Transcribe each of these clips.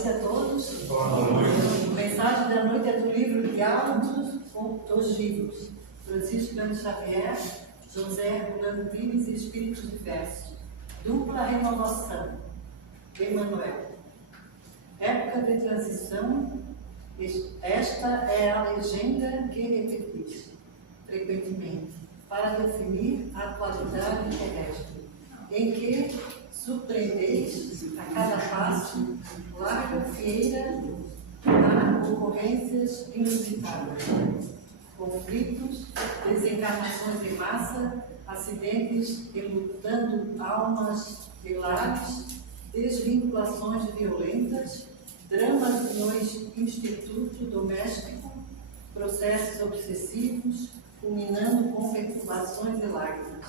noite a todos. Boa noite. A mensagem da noite é do livro Diálogos dos Vivos, Francisco Cândido Xavier, José Orlando Pires e Espíritos Diversos. Dupla renovação. Emmanuel. Época de transição. Esta é a legenda que repetis frequentemente para definir a atualidade terrestre, em que surpreendeis a cada passo larga fieira a ocorrências inusitadas, conflitos, desencarnações de massa, acidentes enlutando almas e lares, desvinculações violentas, dramas no instituto doméstico, processos obsessivos, culminando com perturbações e lágrimas,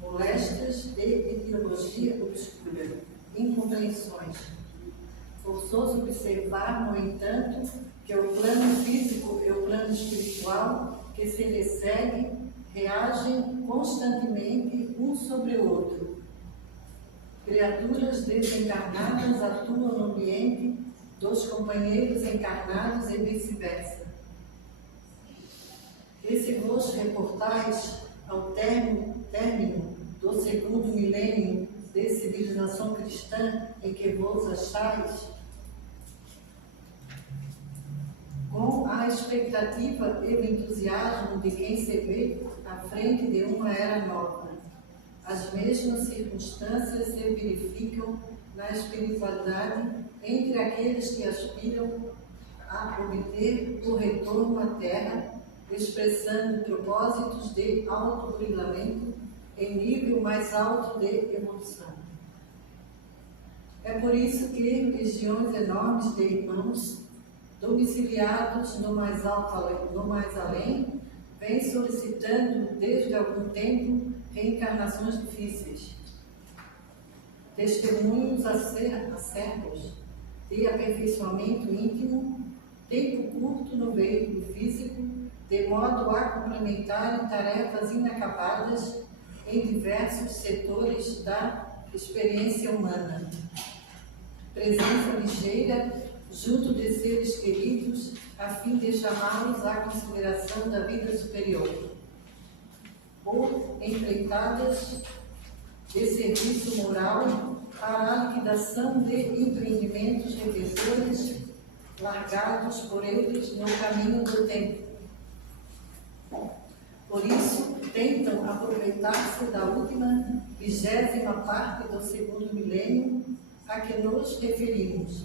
moléstias de ideologia obscura, incompreensões. Forçoso observar, no entanto, que o plano físico e o plano espiritual que se lhe segue reagem constantemente um sobre o outro. Criaturas desencarnadas atuam no ambiente dos companheiros encarnados e vice-versa. E se vos reportais ao término do segundo milênio de civilização cristã em que vos achais, com a expectativa e o entusiasmo de quem se vê à frente de uma era nova, as mesmas circunstâncias se verificam na espiritualidade entre aqueles que aspiram a obter o retorno à Terra, expressando propósitos de autobrilhamento em nível mais alto de evolução. É por isso que legiões enormes de irmãos, domiciliados no mais além, vêm solicitando desde algum tempo reencarnações difíceis, testemunhos acervos de aperfeiçoamento íntimo, tempo curto no veículo físico, de modo a complementarem tarefas inacabadas em diversos setores da experiência humana. Presença ligeira junto de seres queridos, a fim de chamá-los à consideração da vida superior. Ou empreitadas de serviço moral para a liquidação de empreendimentos redençores largados por eles no caminho do tempo. Por isso, tentam aproveitar-se da última 20ª parte do segundo milênio a que nos referimos,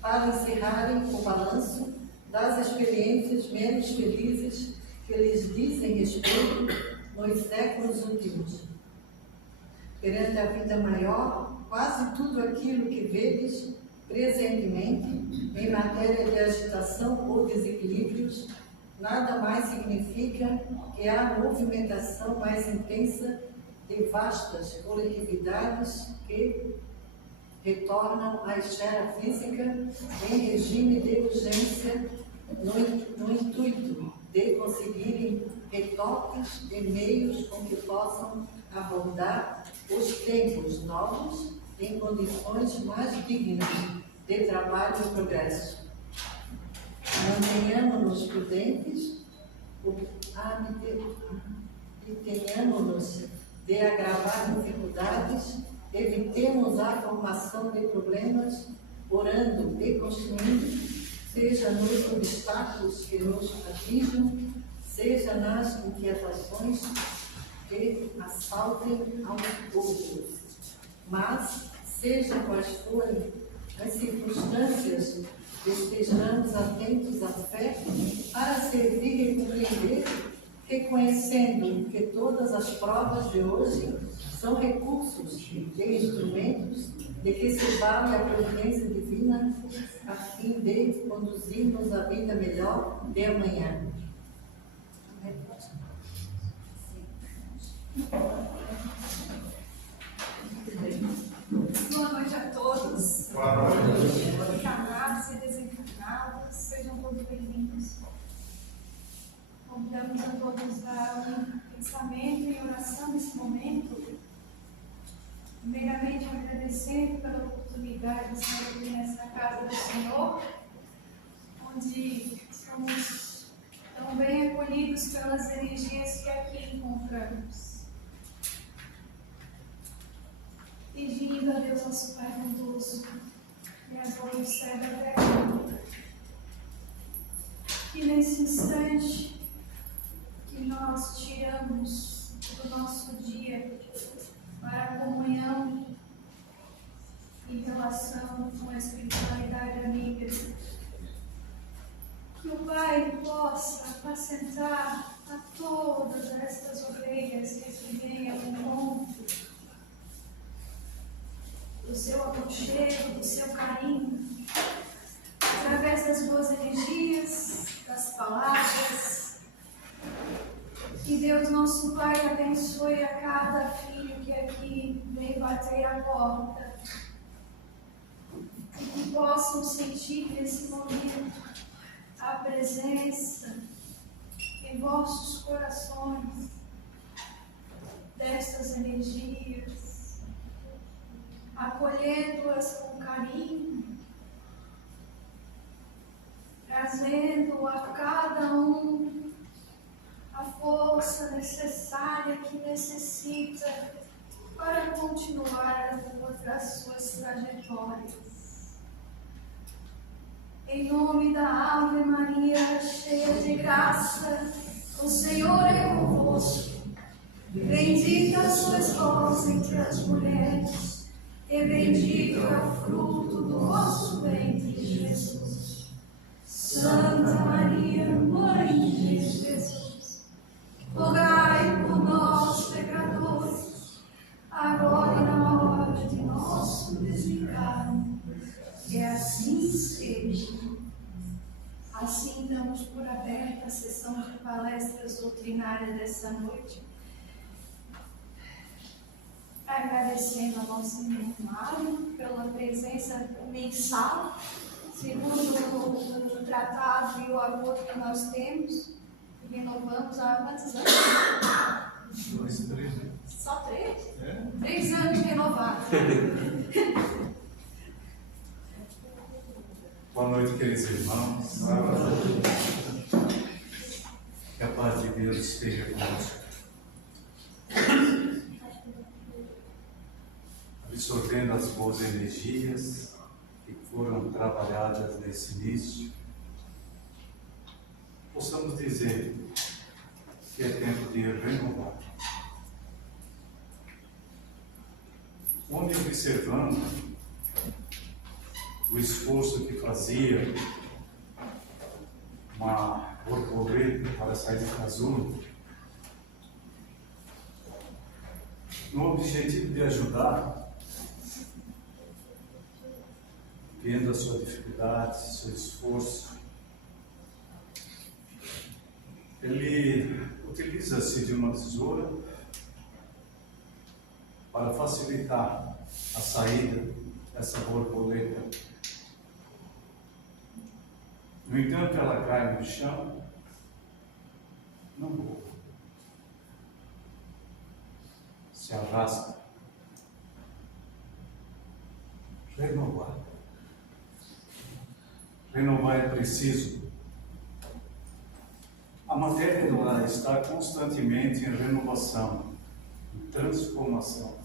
para encerrarem o balanço das experiências menos felizes que lhes dizem respeito nos séculos últimos. Perante a vida maior, quase tudo aquilo que vedes presentemente em matéria de agitação ou desequilíbrios nada mais significa que a movimentação mais intensa de vastas coletividades que retornam à esfera física em regime de urgência no intuito de conseguirem retoques e meios com que possam abordar os tempos novos em condições mais dignas de trabalho e progresso. Mantenhamos-nos prudentes e tenhamos-nos de agravar dificuldades, evitemos a formação de problemas, orando e construindo, seja nos obstáculos que nos atinjam, seja nas inquietações que assaltem aos outros. Mas, seja quais forem as circunstâncias, estejamos atentos à fé para servir e compreender, reconhecendo que todas as provas de hoje são recursos e instrumentos de que se vale a providência divina a fim de conduzirmos a vida melhor de amanhã. Boa noite a todos. Boa noite. Encarnados e desencarnados, sejam todos bem-vindos. Convidamos a todos a um pensamento e oração nesse momento. Primeiramente, agradecendo pela oportunidade oportunidade de estar aqui nessa casa do Senhor, onde somos tão bem acolhidos pelas energias que aqui encontramos. Pedindo a Deus, nosso Pai bondoso, e agora observa até agora, que nesse instante que nós tiramos do nosso dia para a comunhão em relação com a espiritualidade amiga, que o Pai possa apacentar a todas estas ovelhas que vêm ao encontro do seu aconchego, do seu carinho, através das boas energias, das palavras. Que Deus, nosso Pai, abençoe a cada filho que aqui vem bater a porta. E que possam sentir nesse momento a presença em vossos corações destas energias, acolhendo-as com carinho, trazendo a cada um a força necessária que necessita para continuar as suas trajetórias. Em nome da Ave Maria, cheia de graça, o Senhor é convosco. Bendita sois vós entre as mulheres, e bendito é o fruto do vosso ventre, Jesus. Santa Maria, Mãe de Jesus, rogai por nós, pecadores, agora e na hora de nosso desencarne. Que assim seja. Assim damos por aberta a sessão de palestras doutrinárias dessa noite, agradecendo ao nosso irmão Mário pela presença mensal, segundo o tratado e o acordo que nós temos. Renovamos há quantos anos? 2, 3. Só 3? É? 3 anos renovados. Boa noite, queridos irmãos. Que a paz de Deus esteja conosco. Absorvendo as boas energias que foram trabalhadas nesse início, possamos dizer que é tempo de renovar. Onde observando o esforço que fazia uma borboleta para sair do casulo, no objetivo de ajudar, vendo a sua dificuldade, seu esforço, ele utiliza-se de uma tesoura para facilitar a saída dessa borboleta. No entanto, ela cai no chão, não voa, se arrasta. Renovar. Renovar é preciso. A matéria do lar está constantemente em renovação, em transformação.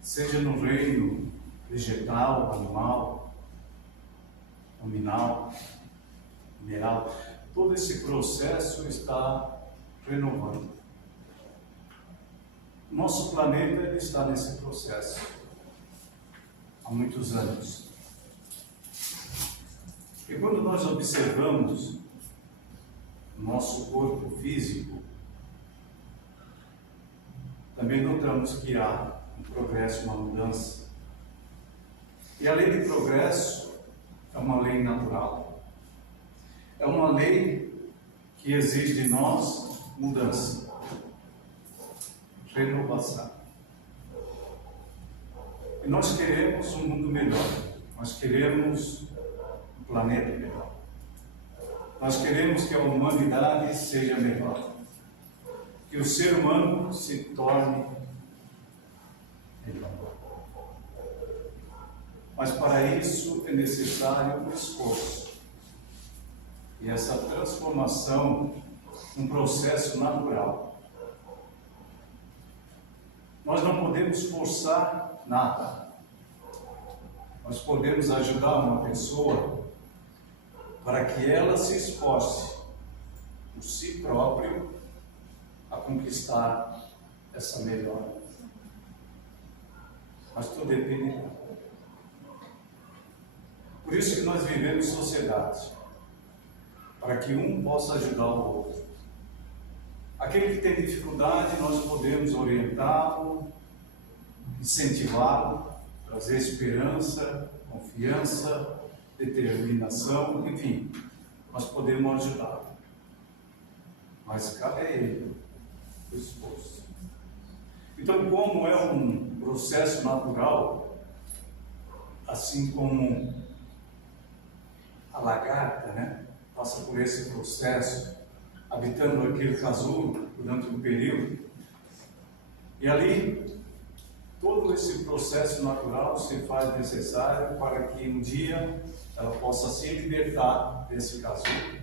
Seja no reino vegetal, animal, nominal, mineral, todo esse processo está renovando. Nosso planeta está nesse processo há muitos anos. E quando nós observamos o nosso corpo físico, também notamos que há um progresso, uma mudança. E a lei de progresso é uma lei natural. É uma lei que exige de nós mudança, renovação. E nós queremos um mundo melhor. Nós queremos um planeta melhor. Nós queremos que a humanidade seja melhor. Que o ser humano se torne melhor. Mas para isso é necessário um esforço. E essa transformação, um processo natural. Nós não podemos forçar nada. Nós podemos ajudar uma pessoa para que ela se esforce por si próprio a conquistar essa melhora. Mas tudo depende dela. Por isso que nós vivemos em sociedade, para que um possa ajudar o outro. Aquele que tem dificuldade, nós podemos orientá-lo, incentivá-lo, trazer esperança, confiança, determinação, enfim, nós podemos ajudá-lo. Mas cabe a ele o esforço. Então, como é um processo natural, assim como a lagarta, né, passa por esse processo, habitando aquele casulo durante um período, e ali todo esse processo natural se faz necessário para que um dia ela possa se libertar desse casulo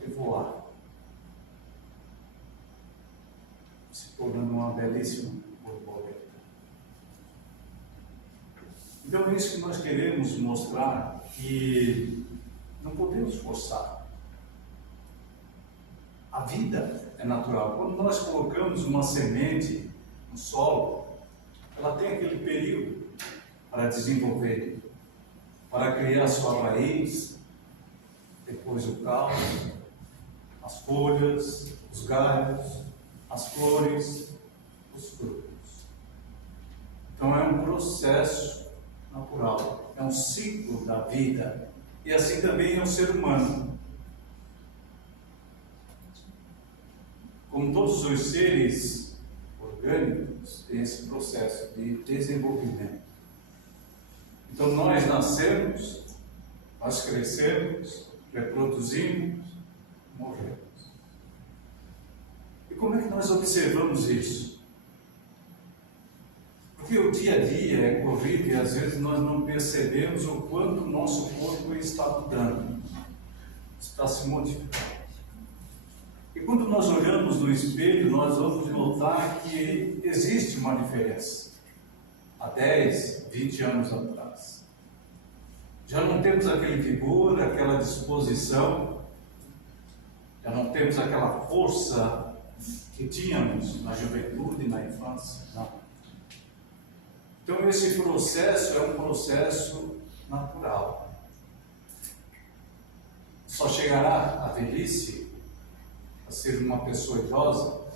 e voar, se tornando uma belíssima borboleta. Então é isso que nós queremos mostrar, que não podemos forçar. A vida é natural. Quando nós colocamos uma semente no solo, ela tem aquele período para desenvolver, para criar sua raiz, depois o caule, as folhas, os galhos, as flores, os frutos. Então é um processo natural, é um ciclo da vida, e assim também é o ser humano. Como todos os seres orgânicos, tem esse processo de desenvolvimento. Então nós nascemos, nós crescemos, reproduzimos, morremos. E como é que nós observamos isso? Porque o dia a dia é corrido e às vezes nós não percebemos o quanto o nosso corpo está mudando, está se modificando. E quando nós olhamos no espelho, nós vamos notar que existe uma diferença. Há 10, 20 anos atrás. Já não temos aquele vigor, aquela disposição, já não temos aquela força que tínhamos na juventude, na infância. Não. Então esse processo é um processo natural. Só chegará à velhice, a ser uma pessoa idosa,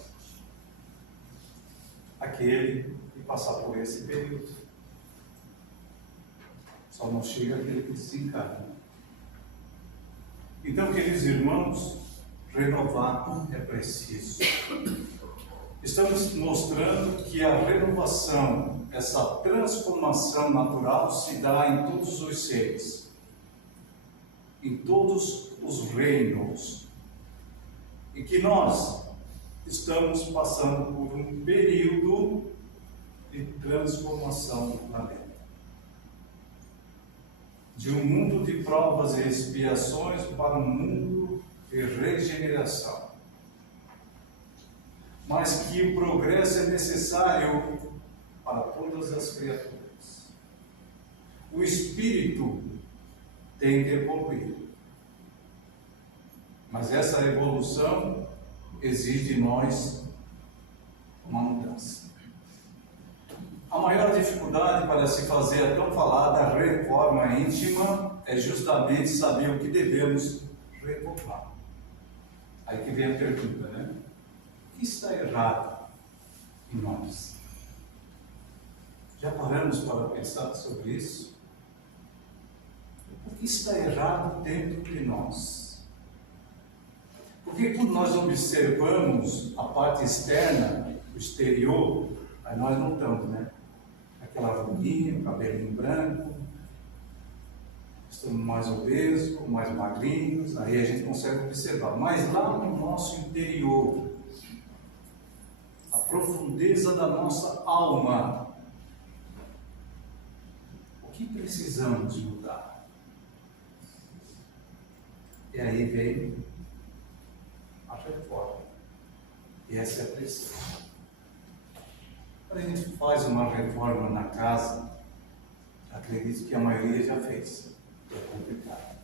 aquele que passar por esse período. Só não chega aquele que desencarna. Então, queridos irmãos, renovar é preciso. Estamos mostrando que a renovação, essa transformação natural se dá em todos os seres, em todos os reinos. E que nós estamos passando por um período de transformação do planeta. De um mundo de provas e expiações para um mundo de regeneração. Mas que o progresso é necessário para todas as criaturas. O espírito tem que evoluir. Mas essa evolução exige de nós uma mudança. A maior dificuldade para se fazer a tão falada reforma íntima é justamente saber o que devemos reformar. Aí que vem a pergunta, né? O que está errado em nós? Já paramos para pensar sobre isso? O que está errado dentro de nós? Porque quando nós observamos a parte externa, o exterior, aí nós notamos, né? Aquela ruguinha, cabelinho branco, estamos mais obesos, mais magrinhos, aí a gente consegue observar. Mas lá no nosso interior, a profundeza da nossa alma, o que precisamos mudar? E aí vem a reforma. E essa é a pressão. Quando a gente faz uma reforma na casa, acredito que a maioria já fez. É complicado.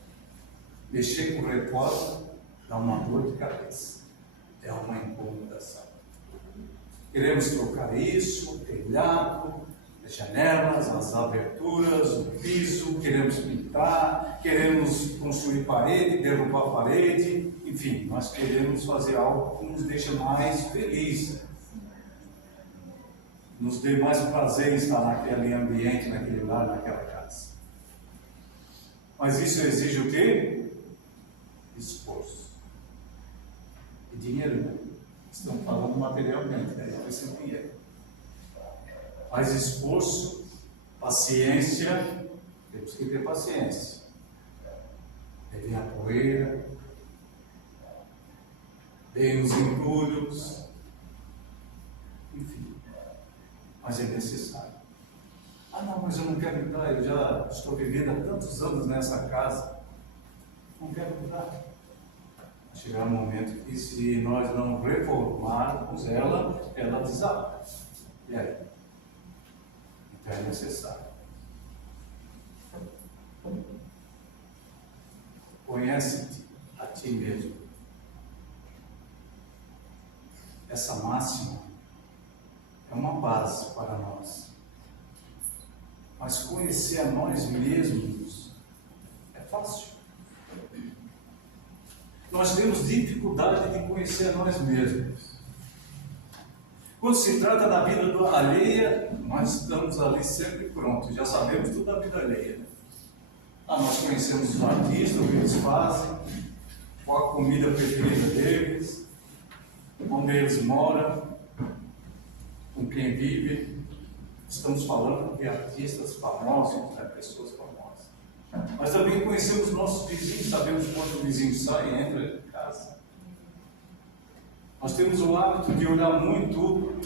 Mexer com reforma dá uma dor de cabeça. É uma incomodação. Queremos trocar isso, o telhado, as janelas, as aberturas, o piso, queremos pintar, queremos construir parede, derrubar parede, enfim, nós queremos fazer algo que nos deixe mais felizes, nos dê mais prazer em estar naquele ambiente, naquele lar, naquela casa. Mas isso exige o quê? Esforço. E dinheiro, né? Estamos falando materialmente, né? Isso é dinheiro. Mas esforço, paciência, temos que ter paciência. Aí vem a poeira, vem os entulhos, enfim, mas é necessário. Ah não, mas eu não quero mudar, eu já estou vivendo há tantos anos nessa casa, não quero mudar. Vai chegar um momento que se nós não reformarmos ela desaba. E aí? Então é necessário. Conhece-te a ti mesmo. Essa máxima é uma base para nós. Mas conhecer a nós mesmos é fácil. Nós temos dificuldade de conhecer a nós mesmos. Quando se trata da vida alheia, nós estamos ali sempre prontos, já sabemos tudo da vida alheia. Nós conhecemos os artistas, o que eles fazem, qual a comida preferida deles, onde eles moram, com quem vivem. Estamos falando de artistas famosos, né? Pessoas famosas. Mas também conhecemos nossos vizinhos, sabemos quando o vizinho sai e entra em casa. Nós temos o hábito de olhar muito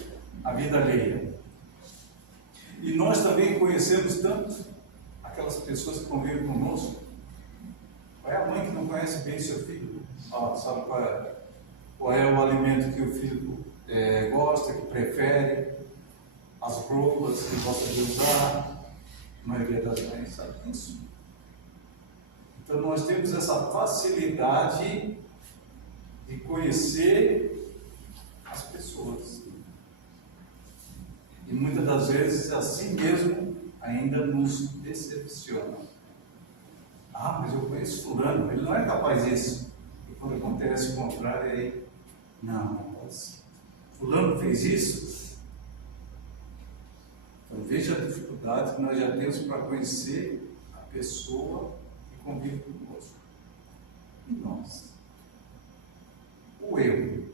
a vida alheia. E nós também conhecemos tanto aquelas pessoas que convivem conosco. Qual é a mãe que não conhece bem seu filho? Sabe qual é o alimento que o filho gosta, que prefere, as roupas que gosta de usar. A maioria das mães sabe disso. Então nós temos essa facilidade de conhecer as pessoas. E muitas das vezes assim mesmo ainda nos decepciona. Mas eu conheço fulano, ele não é capaz disso. E quando acontece o contrário, aí, não pode ser. Fulano fez isso? Então veja a dificuldade que nós já temos para conhecer a pessoa que convive conosco. E nós? O eu.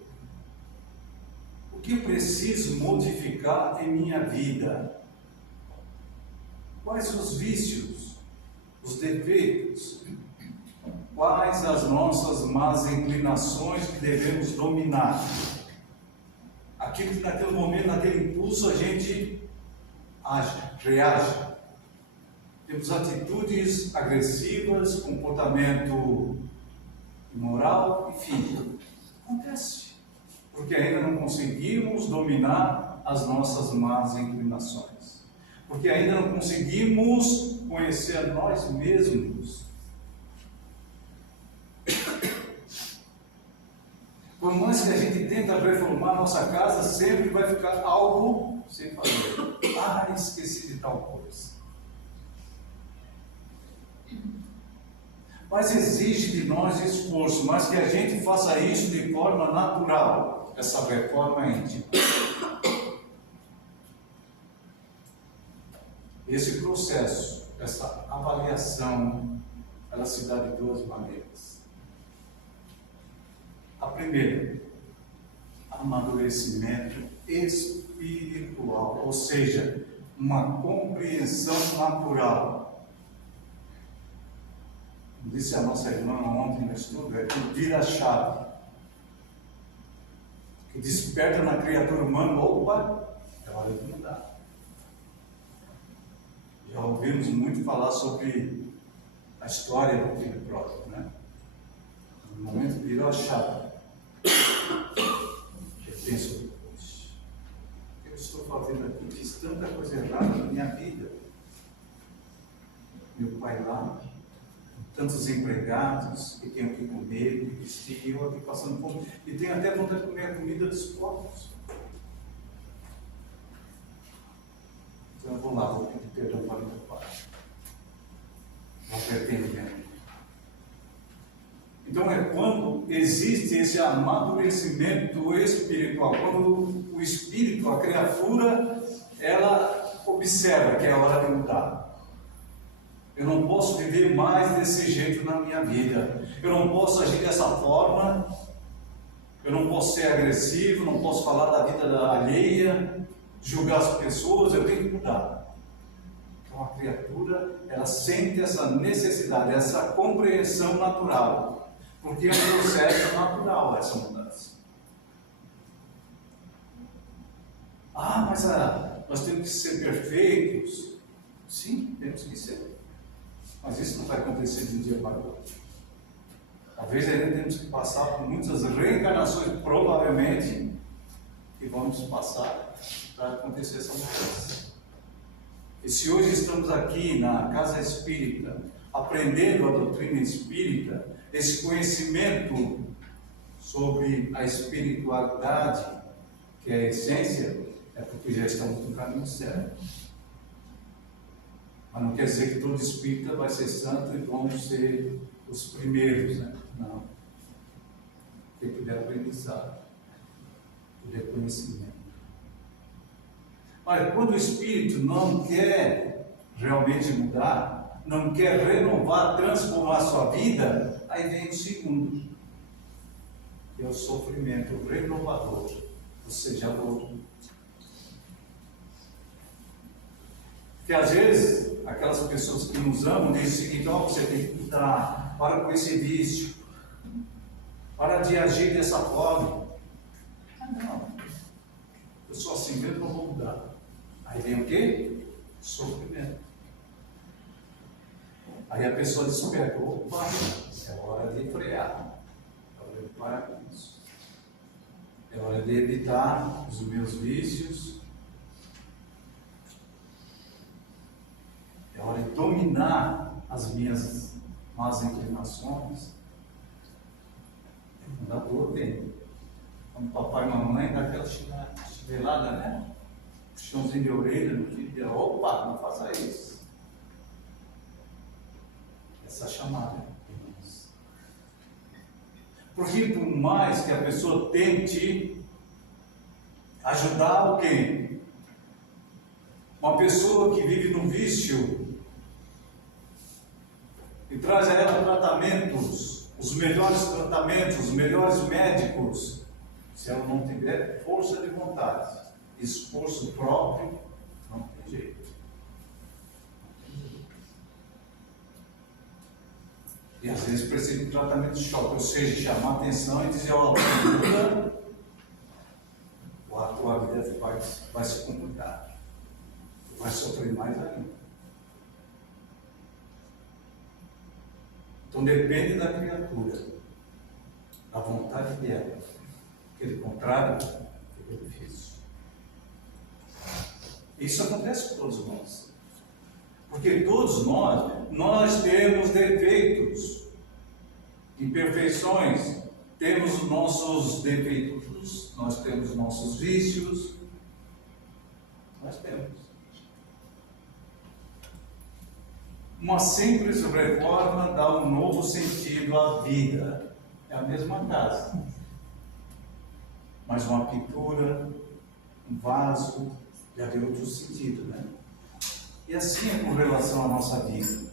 O que eu preciso modificar em minha vida? Quais os vícios, os defeitos? Quais as nossas más inclinações que devemos dominar? Aquilo que naquele momento, naquele impulso, a gente age, reage. Temos atitudes agressivas, comportamento imoral, enfim. Acontece. Porque ainda não conseguimos dominar as nossas más inclinações. Porque ainda não conseguimos conhecer a nós mesmos. Por mais que a gente tenta reformar a nossa casa, sempre vai ficar algo sem fazer. Esqueci de tal coisa. Mas exige de nós esforço, mas que a gente faça isso de forma natural, essa reforma íntima. Esse processo, essa avaliação, ela se dá de duas maneiras. A primeira, amadurecimento espiritual, ou seja, uma compreensão natural. Disse a nossa irmã ontem no estudo, é que vira a chave, que desperta na criatura humana, opa, é hora de mudar. Já ouvimos muito falar sobre a história do filho pródigo, né? No momento que virou a chave, eu penso, poxa, o que eu estou fazendo aqui? Fiz tanta coisa errada na minha vida. Meu pai lá, tantos empregados, que tenho que comer, que vestir, e eu aqui passando fome, e tenho até vontade de comer a comida dos povos. Então eu vou lá, vou pedir perdão para meu pai. Vou arrependimento. Então é quando existe esse amadurecimento espiritual, quando o espírito, a criatura, ela observa que é hora de mudar. Eu não posso viver mais desse jeito na minha vida. Eu não posso agir dessa forma. Eu não posso ser agressivo, não posso falar da vida alheia, julgar as pessoas, eu tenho que mudar. Então a criatura, ela sente essa necessidade, essa compreensão natural. Porque é um processo natural essa mudança. Mas nós temos que ser perfeitos. Sim, temos que ser. Mas isso não vai acontecer de um dia para o outro. Talvez ainda temos que passar por muitas reencarnações, provavelmente, que vamos passar para acontecer essa mudança. E se hoje estamos aqui na Casa Espírita, aprendendo a doutrina espírita, esse conhecimento sobre a espiritualidade, que é a essência, é porque já estamos no caminho certo. Mas não quer dizer que todo espírita vai ser santo e vamos ser os primeiros, né? Não. Tem que ter aprendizado, ter conhecimento. Mas quando o espírito não quer realmente mudar, não quer renovar, transformar a sua vida, aí vem o segundo, que é o sofrimento renovador, ou seja, a dor. Porque às vezes, aquelas pessoas que nos amam dizem o seguinte: você tem que mudar, para com esse vício, para de agir dessa forma. Não, eu sou assim mesmo, não vou mudar. Aí vem o quê? Sofrimento. Aí a pessoa desperta: opa, é hora de frear, é hora de parar com isso, é hora de evitar os meus vícios. É hora de dominar as minhas más inclinações. Quando a dor vem, quando papai e mamãe dá aquela chinelada, né? Puxãozinho de orelha no filho, opa, não faça isso. Essa chamada, irmãos. Porque por mais que a pessoa tente ajudar alguém, uma pessoa que vive no vício, e traz a ela tratamentos, os melhores tratamentos, os melhores médicos, se ela não tiver força de vontade, esforço próprio, não tem jeito. E às vezes precisa de tratamento de choque, ou seja, chamar a atenção e dizer: muda, ou a tua vida vai se complicar, vai sofrer mais ainda. Então depende da criatura, da vontade dela. Pelo contrário, é difícil. Isso acontece com todos nós. Porque todos nós temos defeitos, imperfeições, temos nossos defeitos, nós temos nossos vícios, nós temos. Uma simples reforma dá um novo sentido à vida. É a mesma casa, mas uma pintura, um vaso, já tem outro sentido, né? E assim é com relação à nossa vida.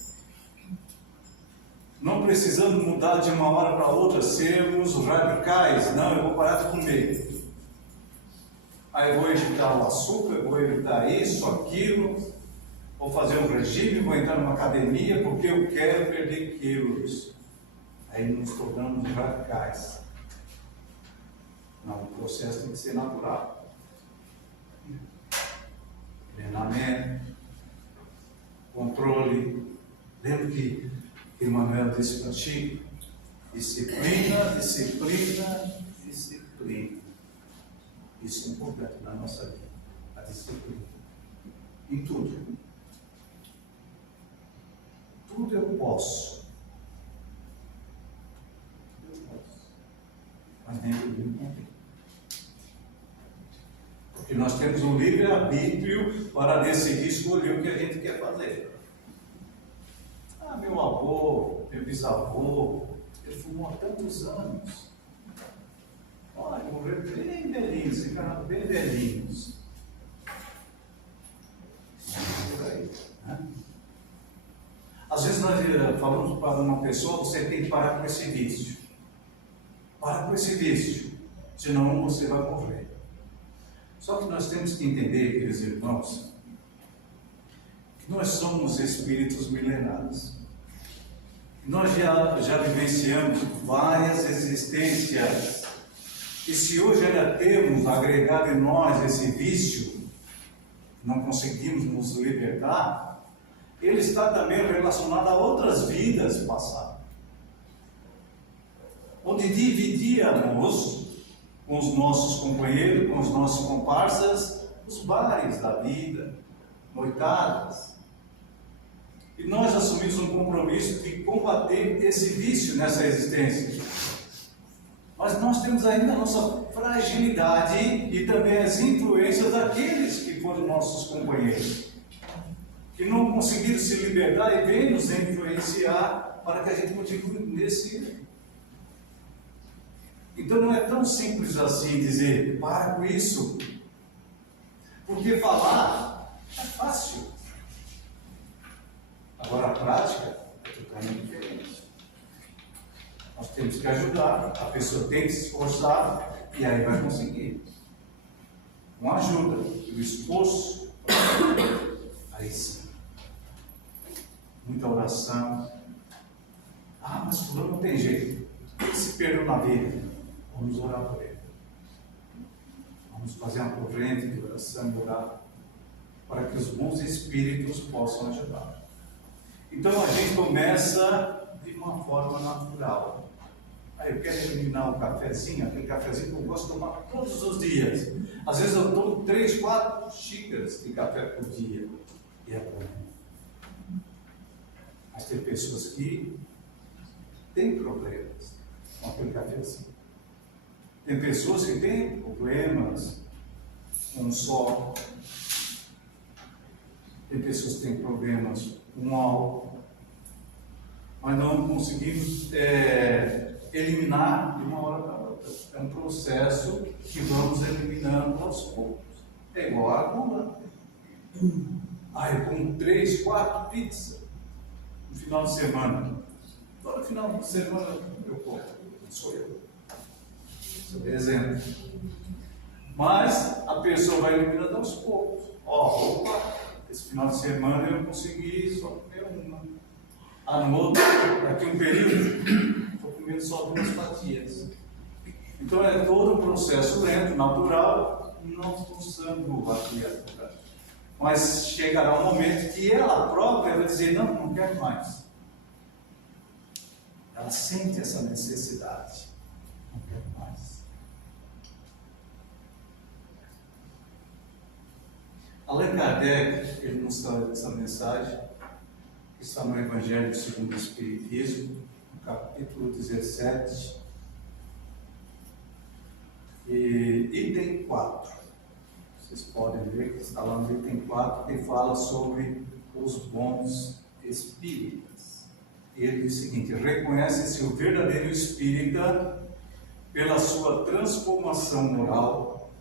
Não precisamos mudar de uma hora para outra, sermos radicais. Não, eu vou parar de comer. Aí eu vou evitar o açúcar, eu vou evitar isso, aquilo. Vou fazer um regime, vou entrar numa academia porque eu quero perder quilos. Aí nos tornamos radicais. Não, o processo tem que ser natural. Treinamento, controle. Lembra que Emmanuel disse para ti? Disciplina, disciplina, disciplina. Isso é importante na nossa vida, a disciplina. Em tudo. Tudo eu posso. Mas nem tudo eu convém. Porque nós temos um livre-arbítrio para decidir escolher o que a gente quer fazer. Ah, meu avô, meu bisavô, ele fumou há tantos anos. Olha, morreu bem velhinhos, ficaram bem velhinhos. Por aí, né? Às vezes nós falamos para uma pessoa, você tem que parar com esse vício. Para com esse vício, senão você vai morrer. Só que nós temos que entender, queridos irmãos, que nós somos espíritos milenares. Nós já vivenciamos várias existências. E se hoje ainda temos agregado em nós esse vício, não conseguimos nos libertar, ele está também relacionado a outras vidas passadas, onde dividíamos com os nossos companheiros, com os nossos comparsas, os bares da vida, noitadas. E nós assumimos um compromisso de combater esse vício nessa existência. Mas nós temos ainda a nossa fragilidade e também as influências daqueles que foram nossos companheiros, que não conseguiram se libertar e vêm nos influenciar para que a gente continue nesse. Então não é tão simples assim dizer, para com isso. Porque falar é fácil. Agora a prática é totalmente diferente. Nós temos que ajudar, a pessoa tem que se esforçar e aí vai conseguir. Com a ajuda e o esforço, aí sim. Muita oração. Ah, mas fulano não tem jeito. Ele se perdeu na vida. Vamos orar por ele. Vamos fazer uma corrente de oração e orar para que os bons espíritos possam ajudar. Então a gente começa de uma forma natural. Aí eu quero eliminar o cafezinho, aquele cafezinho que eu gosto de tomar todos os dias. Às vezes eu tomo 3, 4 xícaras de café por dia. E é bom. Mas tem pessoas que têm problemas com aquele cafezinho. Tem pessoas que têm problemas com sol. Tem pessoas que têm problemas com álcool. Mas não conseguimos eliminar de uma hora para outra. É um processo que vamos eliminando aos poucos. É igual a gula. Eu como 3, 4 pizzas no final de semana. Todo final de semana eu como. Sou eu. Sou exemplo. Mas a pessoa vai eliminando aos poucos. Esse final de semana eu consegui só comer uma. No outro, daqui um período, estou comendo só 2 fatias. Então é todo um processo lento, natural, não forçando a criatura. Mas chegará um momento que ela própria vai dizer, não quero mais. Ela sente essa necessidade. Não quero mais. Allan Kardec, ele nos traz essa mensagem, que está no Evangelho segundo o Espiritismo, no capítulo 17, e item 4. Vocês podem ver que está lá no item 4, que fala sobre os bons espíritas. E ele diz o seguinte: reconhece-se o verdadeiro espírita pela sua transformação moral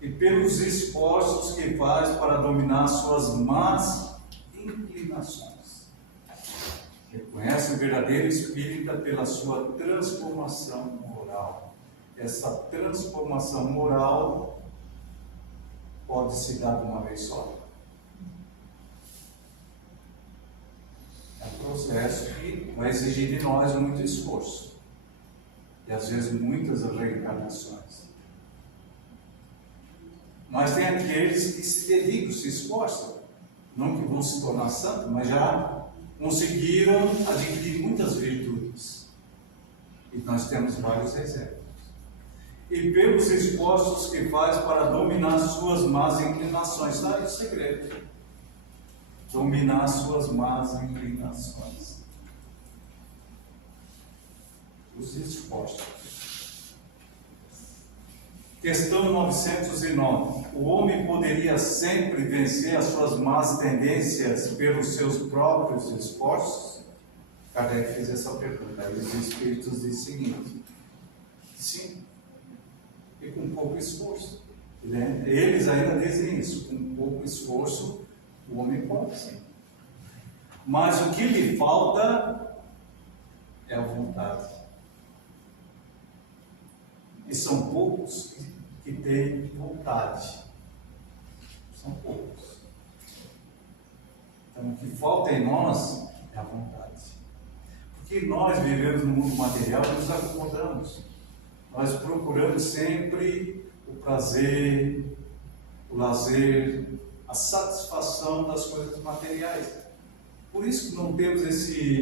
e pelos esforços que faz para dominar suas más inclinações. Reconhece o verdadeiro espírita pela sua transformação moral. Essa transformação moral pode se dar de uma vez só. É um processo que vai exigir de nós muito esforço. E às vezes muitas reencarnações. Mas tem aqueles que se dedicam, se esforçam Não que vão se tornar santos, mas já conseguiram adquirir muitas virtudes. E nós temos vários exemplos. E pelos esforços que faz para dominar suas más inclinações. Está aí o segredo. Dominar suas más inclinações. Os esforços. Questão 909. O homem poderia sempre vencer as suas más tendências pelos seus próprios esforços? Kardec fez essa pergunta. Aí os espíritos dizem o seguinte: sim, e com pouco esforço. Eles ainda dizem isso: com pouco esforço o homem pode sim. Mas o que lhe falta é a vontade. E são poucos que têm vontade. São poucos. Então, o que falta em nós é a vontade. Porque nós vivemos no mundo material e nos acomodamos. Nós procuramos sempre o prazer, o lazer, a satisfação das coisas materiais. Por isso que não temos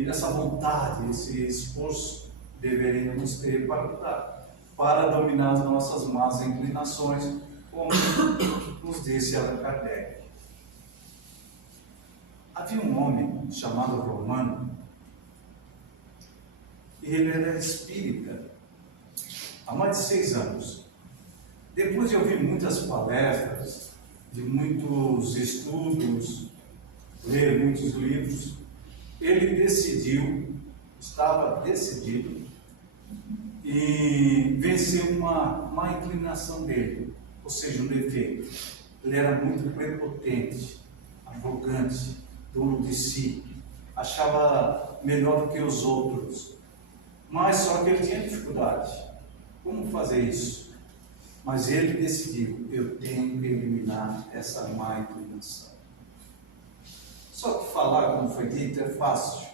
essa vontade, esse esforço que deveríamos ter para lutar, para dominar as nossas más inclinações, como nos disse Allan Kardec. Havia um homem chamado Romano, e ele era espírita, há mais de 6 anos. Depois de ouvir muitas palestras, de muitos estudos, ler muitos livros, ele estava decidido e venceu uma má inclinação dele, ou seja, um defeito. Ele era muito prepotente, arrogante, dono de si, achava melhor do que os outros, mas só que ele tinha dificuldade. Como fazer isso? Mas ele decidiu: eu tenho que eliminar essa má inclinação. Só que falar, como foi dito, é fácil.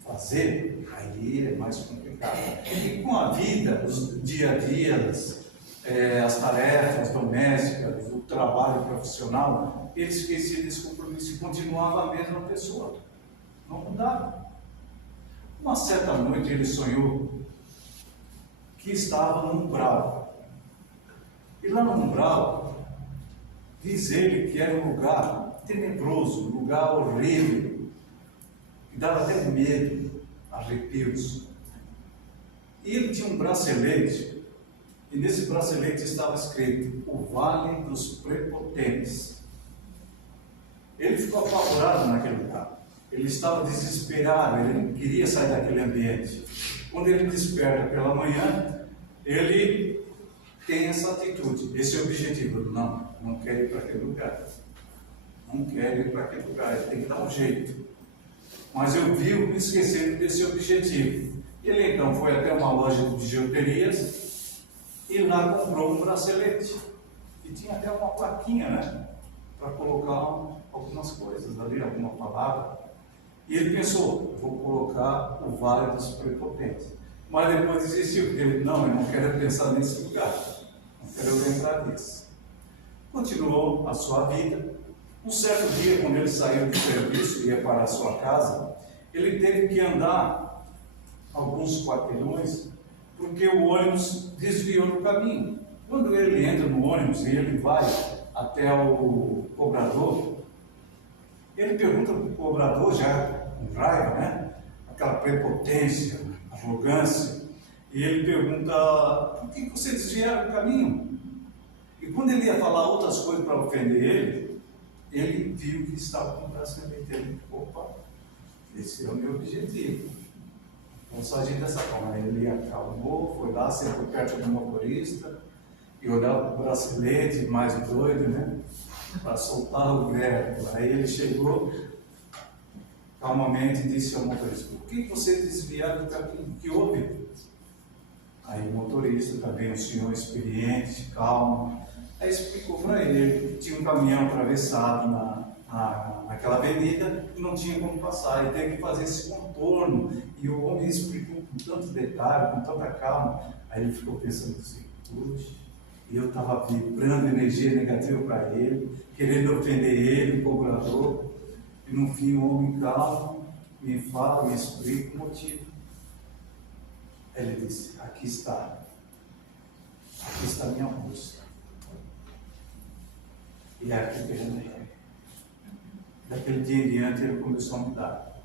Fazer, aí é mais complicado. E com a vida, os dia a dia, as tarefas domésticas, o trabalho profissional, ele esquecia desse compromisso e continuava a mesma pessoa. Não mudava. Uma certa noite ele sonhou que estava no umbral. E lá no umbral, diz ele que era um lugar tenebroso, um lugar horrível, que dava até medo, arrepios. E ele tinha um bracelete, e nesse bracelete estava escrito: o Vale dos Prepotentes. Ele ficou apavorado naquele lugar. Ele estava desesperado, ele não queria sair daquele ambiente. Quando ele desperta pela manhã, ele tem essa atitude, esse objetivo: não quero ir para aquele lugar. Não quero ir para aquele lugar, ele tem que dar um jeito. Mas eu vivo me esquecendo desse objetivo. Ele então foi até uma loja de bijuterias e lá comprou um bracelete. E tinha até uma plaquinha, né? Para colocar algumas coisas ali, alguma palavra. E ele pensou: vou colocar o Vale dos Prepotentes. Mas depois desistiu, porque ele: eu não quero pensar nesse lugar. Não quero lembrar disso. Continuou a sua vida. Um certo dia, quando ele saiu do serviço e ia para a sua casa, ele teve que andar alguns quarteirões, porque o ônibus desviou do caminho. Quando ele entra no ônibus e ele vai até o cobrador, ele pergunta para o cobrador, já com raiva, né? Aquela prepotência, arrogância, e ele pergunta: por que você desviaram do caminho? E quando ele ia falar outras coisas para ofender ele viu que estava com o bracelete. Ele: opa, esse é o meu objetivo. Vamos agir dessa forma. Ele acalmou, foi lá, sentou perto do motorista e olhava para o bracelete, mais doido, né? Para soltar o verbo. Aí ele chegou calmamente e disse ao motorista: por que você desviaram do caminho? O que houve? Aí o motorista, também um senhor experiente, calmo, aí explicou para ele que tinha um caminhão atravessado naquela avenida e não tinha como passar, e teve que fazer esse contorno. E o homem explicou com tanto detalhe, com tanta calma. Aí ele ficou pensando assim: puxa, E eu estava vibrando energia negativa para ele, querendo ofender ele, o cobrador. E no fim o homem calmo me fala, me explica o motivo. Ele disse, aqui está a minha música. E é aqui que eu renovei. Daquele dia em diante ele começou a mudar.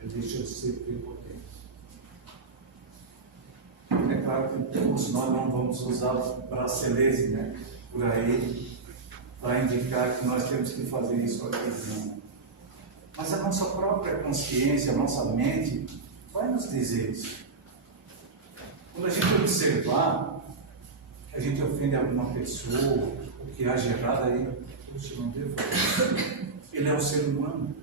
Ele deixou de ser prepotente. É claro que todos nós não vamos usar braceletes, né, por aí para indicar que nós temos que fazer isso ou aquilo. Mas a nossa própria consciência, a nossa mente vai nos dizer isso. Quando a gente observar que a gente ofende alguma pessoa, ou que age errado, aí, poxa, não devo. Ele é um ser humano,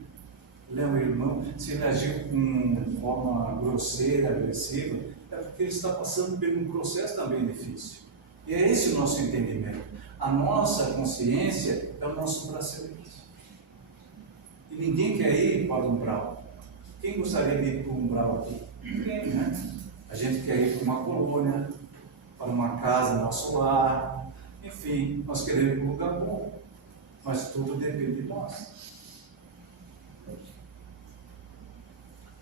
ele é um irmão. Se ele agir com forma grosseira, agressiva, é porque ele está passando por um processo também difícil. E é esse o nosso entendimento. A nossa consciência é o nosso bracelete. E ninguém quer ir para o umbral. Quem gostaria de ir para o umbral aqui? Ninguém, né? A gente quer ir para uma colônia, para uma casa, nosso lar. Enfim, nós queremos um lugar bom. Mas tudo depende de nós.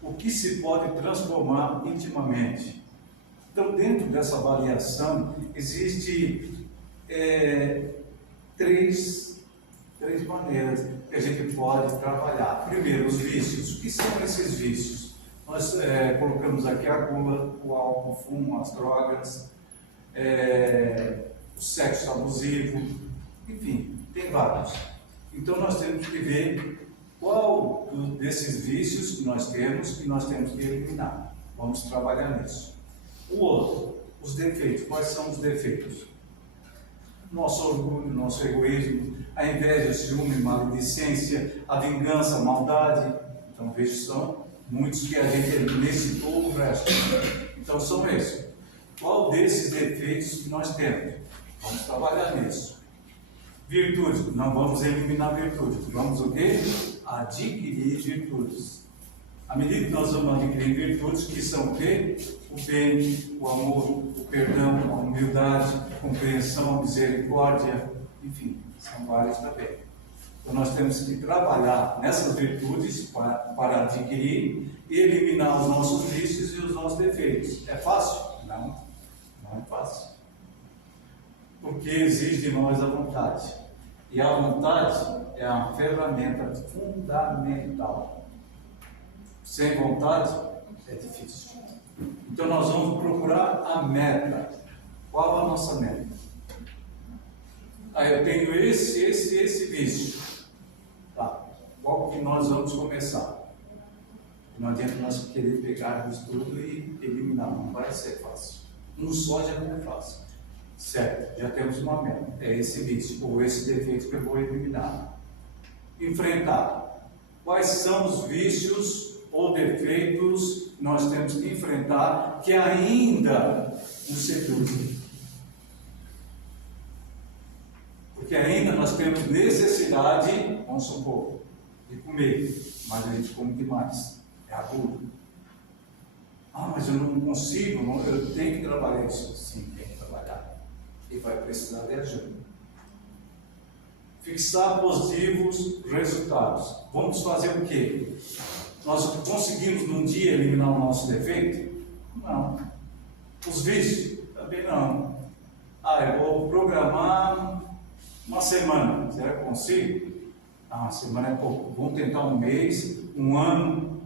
O que se pode transformar intimamente? Então, dentro dessa avaliação, existe três maneiras que a gente pode trabalhar. Primeiro, os vícios. O que são esses vícios? Nós colocamos aqui a gula, o álcool, o fumo, as drogas, o sexo abusivo, enfim, tem vários. Então, nós temos que ver qual desses vícios que nós temos que eliminar. Vamos trabalhar nisso. O outro, os defeitos. Quais são os defeitos? Nosso orgulho, nosso egoísmo, a inveja, o ciúme, maledicência, a vingança, a maldade. Então, veja, são muitos que a gente nesse todo o resto. Então, são esses. Qual desses defeitos que nós temos? Vamos trabalhar nisso. Virtudes. Não vamos eliminar virtudes. Vamos o quê? Adquirir virtudes. À medida que nós vamos adquirir virtudes, que são o quê? O bem, o amor, o perdão, a humildade, a compreensão, a misericórdia, enfim, são vários também. Então nós temos que trabalhar nessas virtudes para adquirir e eliminar os nossos vícios e os nossos defeitos. É fácil? Não, não é fácil. Porque exige de nós a vontade. E a vontade é uma ferramenta fundamental. Sem vontade é difícil. Então nós vamos procurar a meta. Qual a nossa meta? Eu tenho esse vício. Tá. Qual que nós vamos começar? Não adianta nós querer pegar isso tudo e eliminar. Não vai ser fácil. Um só já não é fácil. Certo, já temos uma meta. É esse vício ou esse defeito que eu vou eliminar. Enfrentar. Quais são os vícios ou defeitos que nós temos que enfrentar que ainda nos seduzem? Porque ainda nós temos necessidade, vamos supor, de comer, mas a gente come demais. É a gula. Mas eu não consigo, eu tenho que trabalhar isso. Sim, tem que trabalhar. E vai precisar de ajuda. Fixar positivos resultados. Vamos fazer o quê? Nós conseguimos num dia eliminar o nosso defeito? Não. Os vícios? Também não. Eu vou programar uma semana. Será que eu consigo? Uma semana é pouco. Vamos tentar um mês, um ano.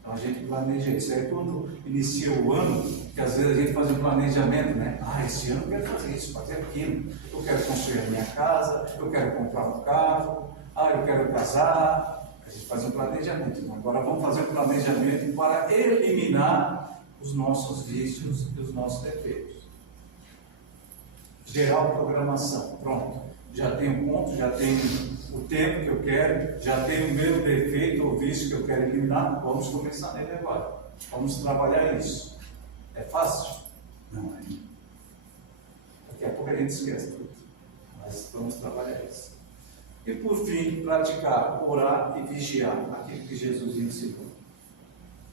Então a gente planeja isso. Aí quando inicia o ano, que às vezes a gente faz um planejamento, né? Esse ano eu quero fazer isso, fazer aquilo. Eu quero construir a minha casa, eu quero comprar um carro, eu quero casar. A gente faz um planejamento. Agora vamos fazer um planejamento para eliminar os nossos vícios e os nossos defeitos. Gerar programação. Pronto. Já tenho ponto, já tenho o tempo que eu quero, já tenho o meu defeito ou vício que eu quero eliminar. Vamos começar nele agora. Vamos trabalhar isso. É fácil? Não é. Daqui a pouco a gente esquece tudo. Mas vamos trabalhar isso. E por fim, praticar, orar e vigiar, aquilo que Jesus ensinou.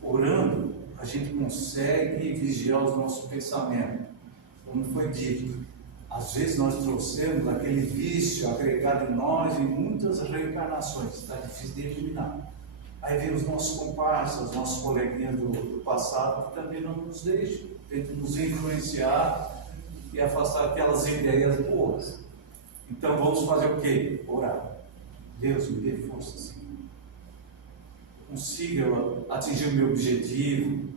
Orando, a gente consegue vigiar os nossos pensamentos. Como foi dito, Às vezes nós trouxemos aquele vício agregado em nós em muitas reencarnações, está difícil de eliminar. Aí vem os nossos comparsas, os nossos coleguinhas do passado que também não nos deixam, tentam nos influenciar e afastar aquelas ideias boas. Então vamos fazer o quê? Orar. Deus me dê força, Senhor. Consiga atingir o meu objetivo,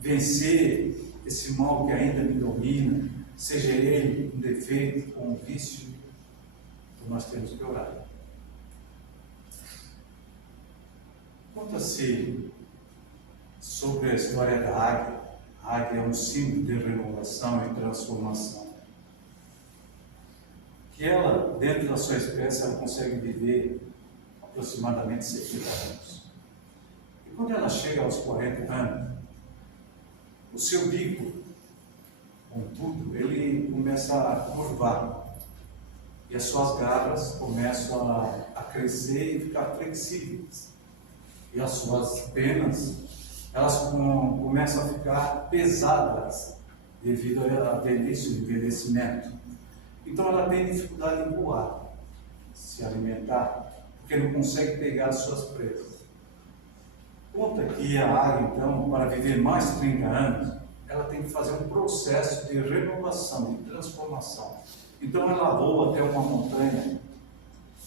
vencer esse mal que ainda me domina, seja ele um defeito ou um vício. Então nós temos que orar. Conta-se sobre a história da águia. A águia é um símbolo de renovação e transformação. Que ela, dentro da sua espécie, ela consegue viver aproximadamente 70 anos. E quando ela chega aos 40 anos, o seu bico, contudo, ele começa a curvar. E as suas garras começam a crescer e ficar flexíveis. E as suas penas, elas começam a ficar pesadas devido à velhice, ao envelhecimento. Então ela tem dificuldade em voar, se alimentar, porque não consegue pegar as suas presas. Conta que a águia, então, para viver mais de 30 anos, ela tem que fazer um processo de renovação, de transformação. Então ela voa até uma montanha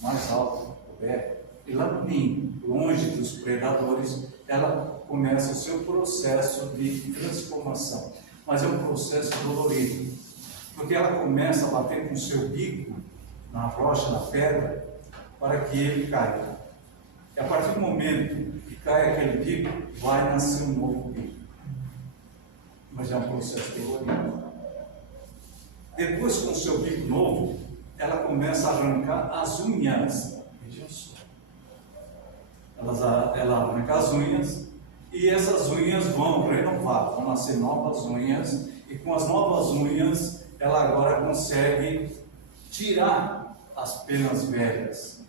mais alta, coberta, e lá no ninho, longe dos predadores, ela começa o seu processo de transformação. Mas é um processo dolorido, porque ela começa a bater com o seu bico na rocha, na pedra, para que ele caia. E a partir do momento que cai aquele bico, vai nascer um novo bico. Mas é um processo dolorido. Depois, com o seu bico novo, ela começa a arrancar as unhas. Vejam só. Ela arranca as unhas e essas unhas vão renovar, vão nascer novas unhas, e com as novas unhas ela agora consegue tirar as penas velhas,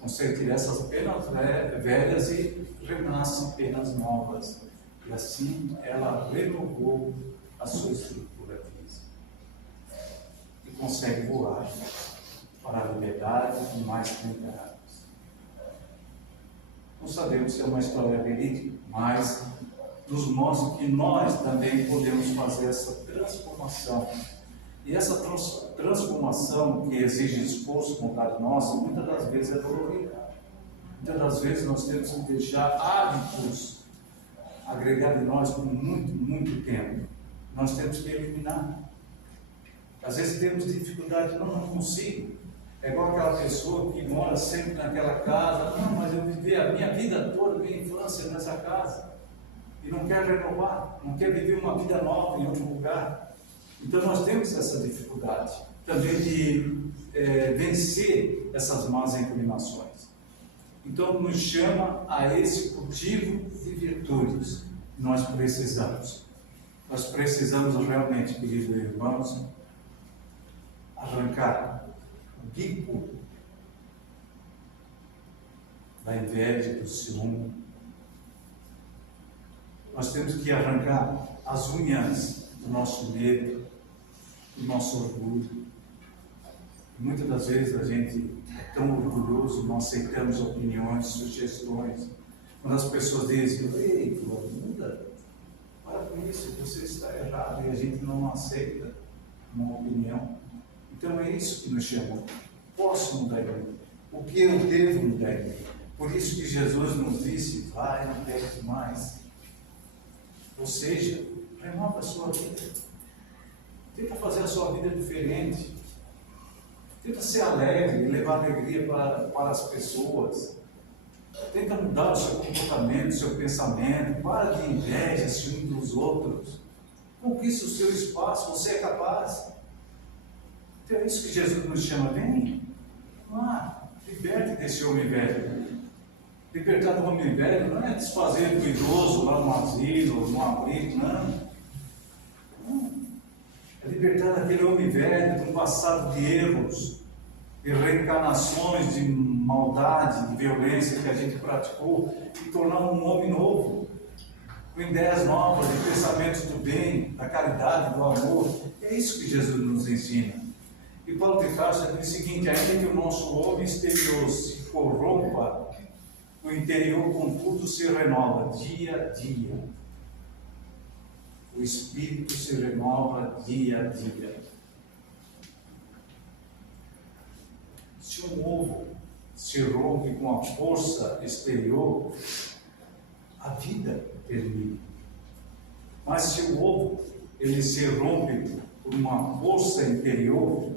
consegue tirar essas penas velhas e renascem penas novas, e assim ela renovou a sua estrutura física e consegue voar para a liberdade com mais 30 anos. Não sabemos se é uma história verídica, mas nos mostra que nós também podemos fazer essa transformação. E essa transformação que exige esforço, vontade nossa, muitas das vezes é dolorida. Muitas das vezes nós temos que deixar hábitos agregados em nós por muito, muito tempo. Nós temos que eliminar. Às vezes temos dificuldade, não consigo. É igual aquela pessoa que mora sempre naquela casa. Não, mas eu vivi a minha vida toda, minha infância nessa casa. E não quer renovar, não quer viver uma vida nova em outro lugar. Então nós temos essa dificuldade também de vencer essas más inclinações. Então nos chama a esse cultivo de virtudes que nós precisamos. Nós precisamos realmente, queridos irmãos, arrancar o bico da inveja, do ciúme. Nós temos que arrancar as unhas do nosso medo, do nosso orgulho. Muitas das vezes a gente é tão orgulhoso, não aceitamos opiniões, sugestões. Quando as pessoas dizem, ei, muda, para com isso, você está errado, e a gente não aceita uma opinião. Então é isso que nos chamou. Posso mudar em mim? O que eu devo mudar em mim? Por isso que Jesus nos disse, vai, não peques mais. Ou seja, renova a sua vida. Tenta fazer a sua vida diferente. Tenta ser alegre e levar alegria para as pessoas. Tenta mudar o seu comportamento, o seu pensamento. Para de inveja, ciúme dos outros. Conquista o seu espaço, você é capaz. Então é isso que Jesus nos chama. Vem lá, liberte desse homem velho. Libertar do homem velho não é desfazer do idoso lá no asilo, no abrigo, não. É libertar daquele homem velho, de um passado de erros, de reencarnações, de maldade, de violência que a gente praticou, e tornar um homem novo, com ideias novas, de pensamentos do bem, da caridade, do amor. É isso que Jesus nos ensina. E Paulo de Tarso diz o seguinte: ainda que o nosso homem exterior se corrompa, o interior, contudo, se renova dia a dia. O espírito se renova dia a dia. Se um ovo se rompe com a força exterior, a vida termina. Mas se o ovo ele se rompe por uma força interior,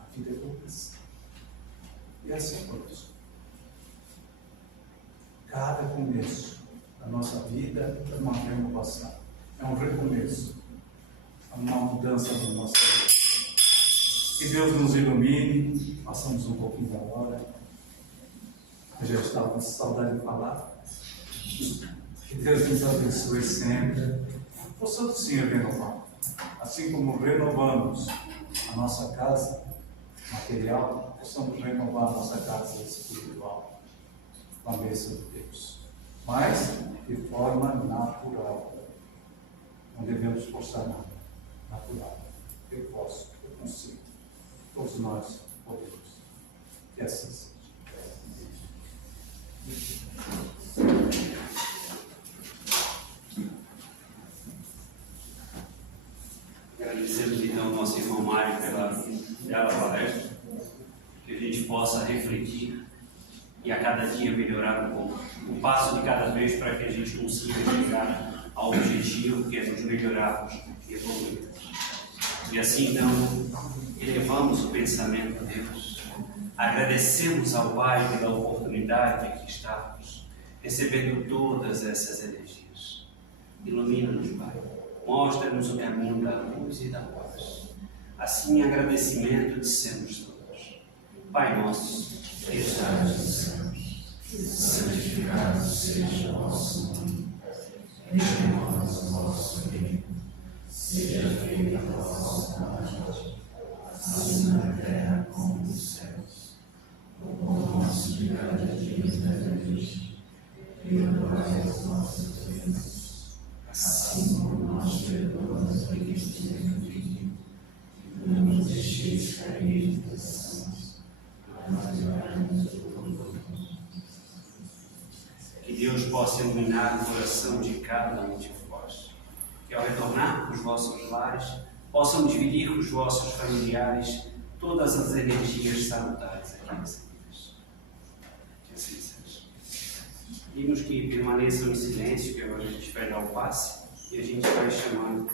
a vida começa. E assim começou. Cada começo da nossa vida é uma renovação, é um recomeço, é uma mudança na nossa vida. Que Deus nos ilumine, passamos um pouquinho da hora. Eu já estava com saudade de falar. Que Deus nos abençoe sempre. Possamos sim renovar. Assim como renovamos a nossa casa material, possamos renovar a nossa casa espiritual com a bênção de Deus. Mas de forma natural. Não devemos forçar nada. Natural. Eu posso, eu consigo. Todos nós podemos. Que assim seja. Agradecemos então ao nosso irmão Mário pela palestra, que a gente possa refletir e a cada dia melhorar um pouco, um passo de cada vez, para que a gente consiga chegar ao objetivo, que é nos melhorarmos e evoluirmos. E assim então, elevamos o pensamento a Deus, agradecemos ao Pai pela oportunidade de aqui estarmos, recebendo todas essas energias. Ilumina-nos, Pai. Mostra-nos o caminho da luz e da paz. Assim, em agradecimento, dissemos todos: Pai nosso, que estás nos céus, santificado seja o vosso nome. Venha a nós o vosso reino. Seja feita a vossa vontade, assim na terra como nos céus. O pão nosso de cada dia nos dai hoje. Perdoai as nossas ofensas, assim como nós perdoamos a quem nos tem ofendido. Não nos deixeis cair em tentação, mas livrai-nos do mal. Que Deus possa iluminar o coração de cada um de vós, que ao retornar para os vossos lares, possam dividir com os vossos familiares todas as energias salutares aqui recebidas. Que assim seja. Pedimos que permaneçam em silêncio, que agora a gente vai dar o passe e a gente vai chamando